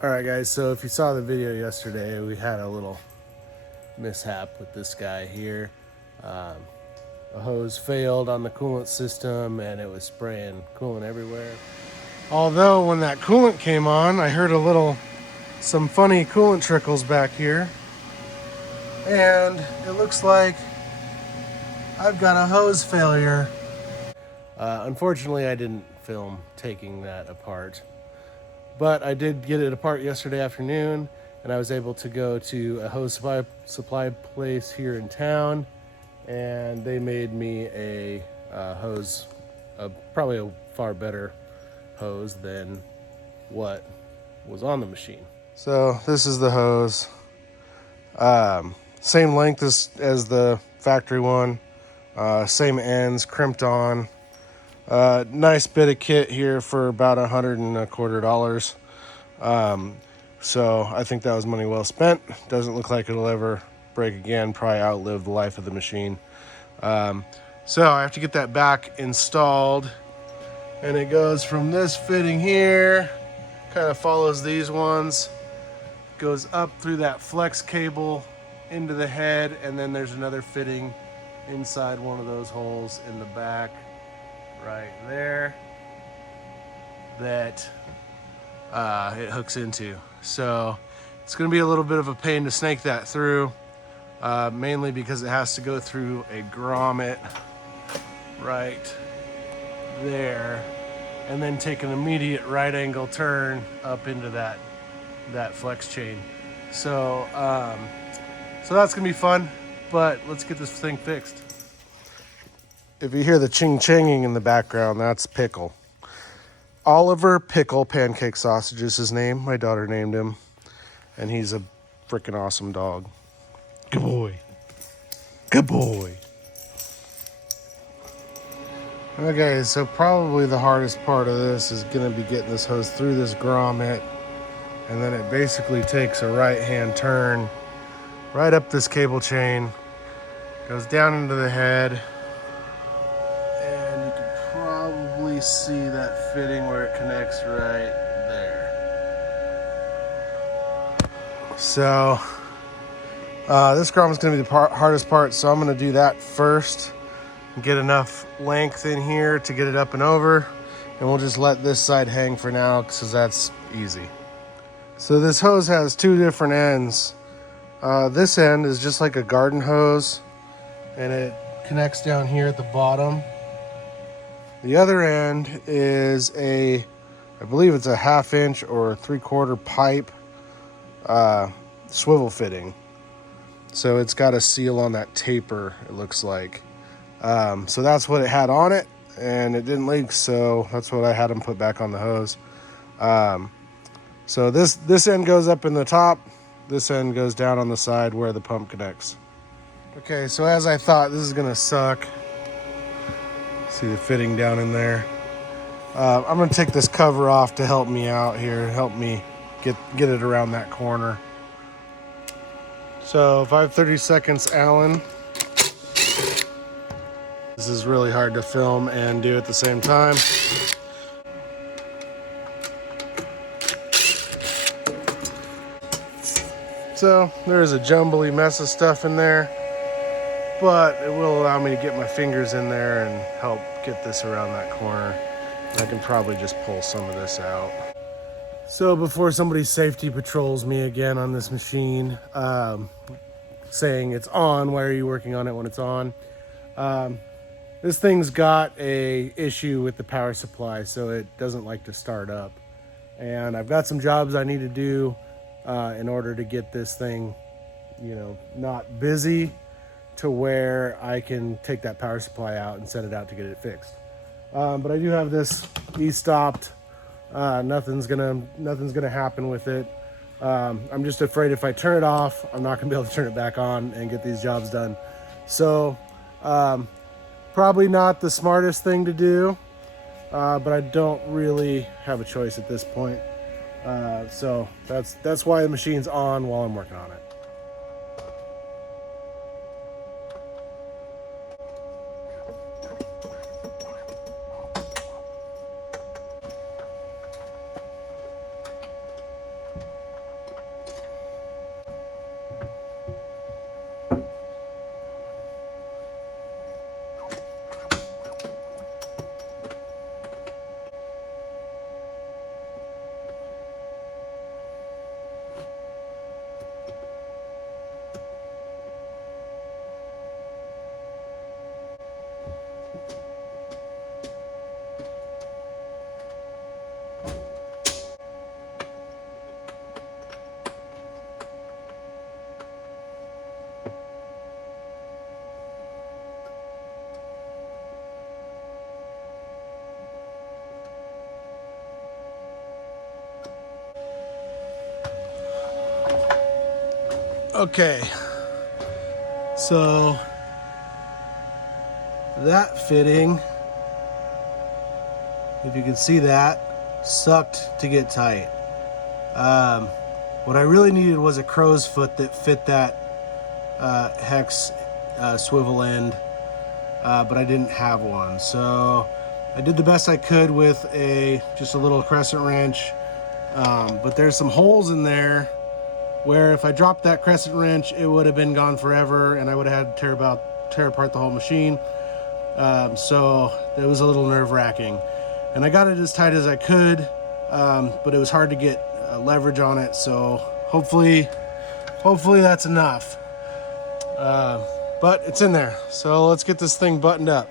All right, guys, so if you saw the video yesterday, we had a little mishap with this guy here. A hose failed on the coolant system and it was spraying coolant everywhere. Although when that coolant came on, I heard some funny coolant trickles back here. And it looks like I've got a hose failure. Unfortunately, I didn't film taking that apart. But I did get it apart yesterday afternoon, and I was able to go to a hose supply place here in town, and they made me a hose, probably a far better hose than what was on the machine. So this is the hose. Same length as the factory one, same ends, crimped on. Nice bit of kit here for about $125. So I think that was money well spent. Doesn't look like it'll ever break again. Probably outlive the life of the machine. So I have to get that back installed, and it goes from this fitting here, kind of follows these ones, goes up through that flex cable into the head, and then there's another fitting inside one of those holes in the back right there that it hooks into. So it's going to be a little bit of a pain to snake that through, mainly because it has to go through a grommet right there and then take an immediate right angle turn up into that flex chain. So so that's gonna be fun, but let's get this thing fixed. If you hear the ching-changing in the background, that's Pickle. Oliver Pickle Pancake Sausage is his name. My daughter named him, and he's a freaking awesome dog. Good boy. Good boy. Okay, so probably the hardest part of this is gonna be getting this hose through this grommet, and then it basically takes a right-hand turn right up this cable chain, goes down into the head, and you can probably see that fitting where it connects right there. So this grommet's gonna be the hardest part, so I'm gonna do that first, get enough length in here to get it up and over, and we'll just let this side hang for now because that's easy. So this hose has two different ends. This end is just like a garden hose, and it connects down here at the bottom. The other end is I believe it's a 1/2 inch or 3/4 pipe swivel fitting. So it's got a seal on that taper, it looks like. So that's what it had on it, and it didn't leak, so that's what I had them put back on the hose. So this end goes up in the top, this end goes down on the side where the pump connects. Okay, so as I thought, this is gonna suck. See the fitting down in there. I'm gonna take this cover off to help me out here, help me get it around that corner. So 5:30 seconds, Allen. This is really hard to film and do at the same time. So there's a jumbly mess of stuff in there, but it will allow me to get my fingers in there and help get this around that corner. And I can probably just pull some of this out. So before somebody safety patrols me again on this machine, saying it's on, why are you working on it when it's on? This thing's got a issue with the power supply, so it doesn't like to start up. And I've got some jobs I need to do in order to get this thing, not busy to where I can take that power supply out and send it out to get it fixed. But I do have this e-stopped. Nothing's gonna happen with it. I'm just afraid if I turn it off, I'm not gonna be able to turn it back on and get these jobs done. So probably not the smartest thing to do, but I don't really have a choice at this point. So that's why the machine's on while I'm working on it. Okay, so that fitting, if you can see that, sucked to get tight. What I really needed was a crow's foot that fit that hex swivel end, but I didn't have one. So I did the best I could with just a little crescent wrench, but there's some holes in there where if I dropped that crescent wrench, it would have been gone forever, and I would have had to tear apart the whole machine. So it was a little nerve-wracking. And I got it as tight as I could, but it was hard to get leverage on it, so hopefully that's enough. But it's in there, so let's get this thing buttoned up.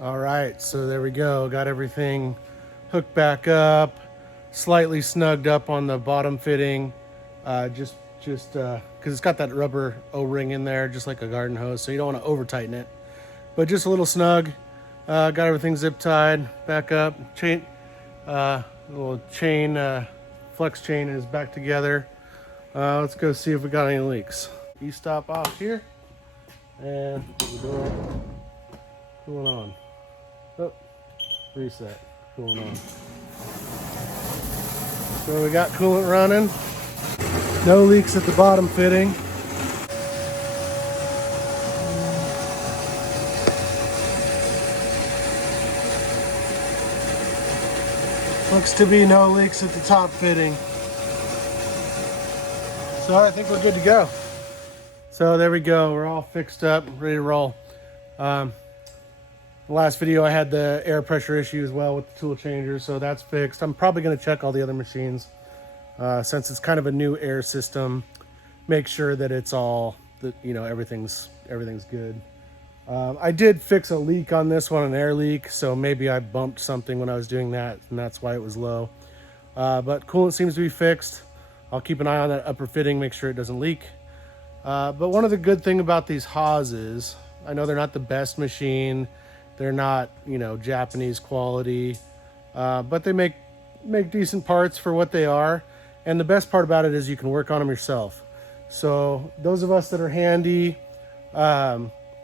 All right, so there we go. Got everything hooked back up, slightly snugged up on the bottom fitting, just because it's got that rubber O-ring in there, just like a garden hose, so you don't want to over tighten it, but just a little snug. Got everything zip tied back up. Little chain, flex chain is back together. Let's go see if we got any leaks. E-stop off here, and the door cooling on. Oh, reset, cooling on. So we got coolant running. No leaks at the bottom fitting. Looks to be no leaks at the top fitting. So I think we're good to go. So there we go, we're all fixed up, ready to roll. The last video I had the air pressure issue as well with the tool changer, so that's fixed. I'm probably going to check all the other machines since it's kind of a new air system. Make sure that it's all, everything's good. I did fix a leak on this one, an air leak, so maybe I bumped something when I was doing that, and that's why it was low. But coolant seems to be fixed. I'll keep an eye on that upper fitting, make sure it doesn't leak. But one of the good things about these HAAS is, I know they're not the best machine. They're not, Japanese quality, but they make decent parts for what they are. And the best part about it is you can work on them yourself. So those of us that are handy,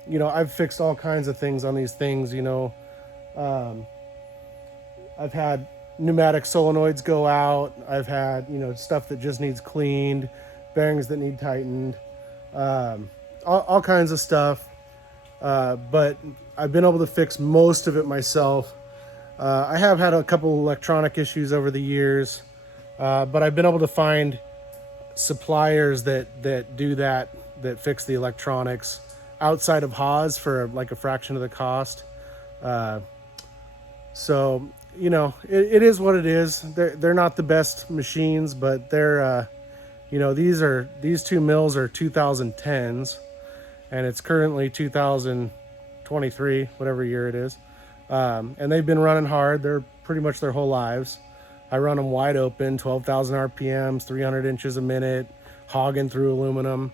you know, I've fixed all kinds of things on these things, you know. I've had pneumatic solenoids go out. I've had, you know, stuff that just needs cleaned, bearings that need tightened, all kinds of stuff. But I've been able to fix most of it myself. I have had a couple electronic issues over the years, but I've been able to find suppliers that do that fix the electronics outside of HAAS for like a fraction of the cost. So, you know, it is what it is. They're not the best machines, but they're, you know, these two mills are 2010s, and it's currently 2023, whatever year it is. And they've been running hard. They're pretty much their whole lives. I run them wide open, 12,000 RPMs, 300 inches a minute, hogging through aluminum.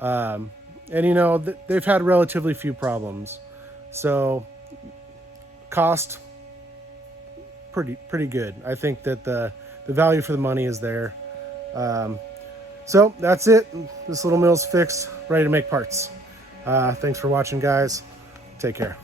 And, you know, they've had relatively few problems. So cost, pretty good. I think that the value for the money is there. So that's it. This little mill's fixed, ready to make parts. Thanks for watching, guys. Take care.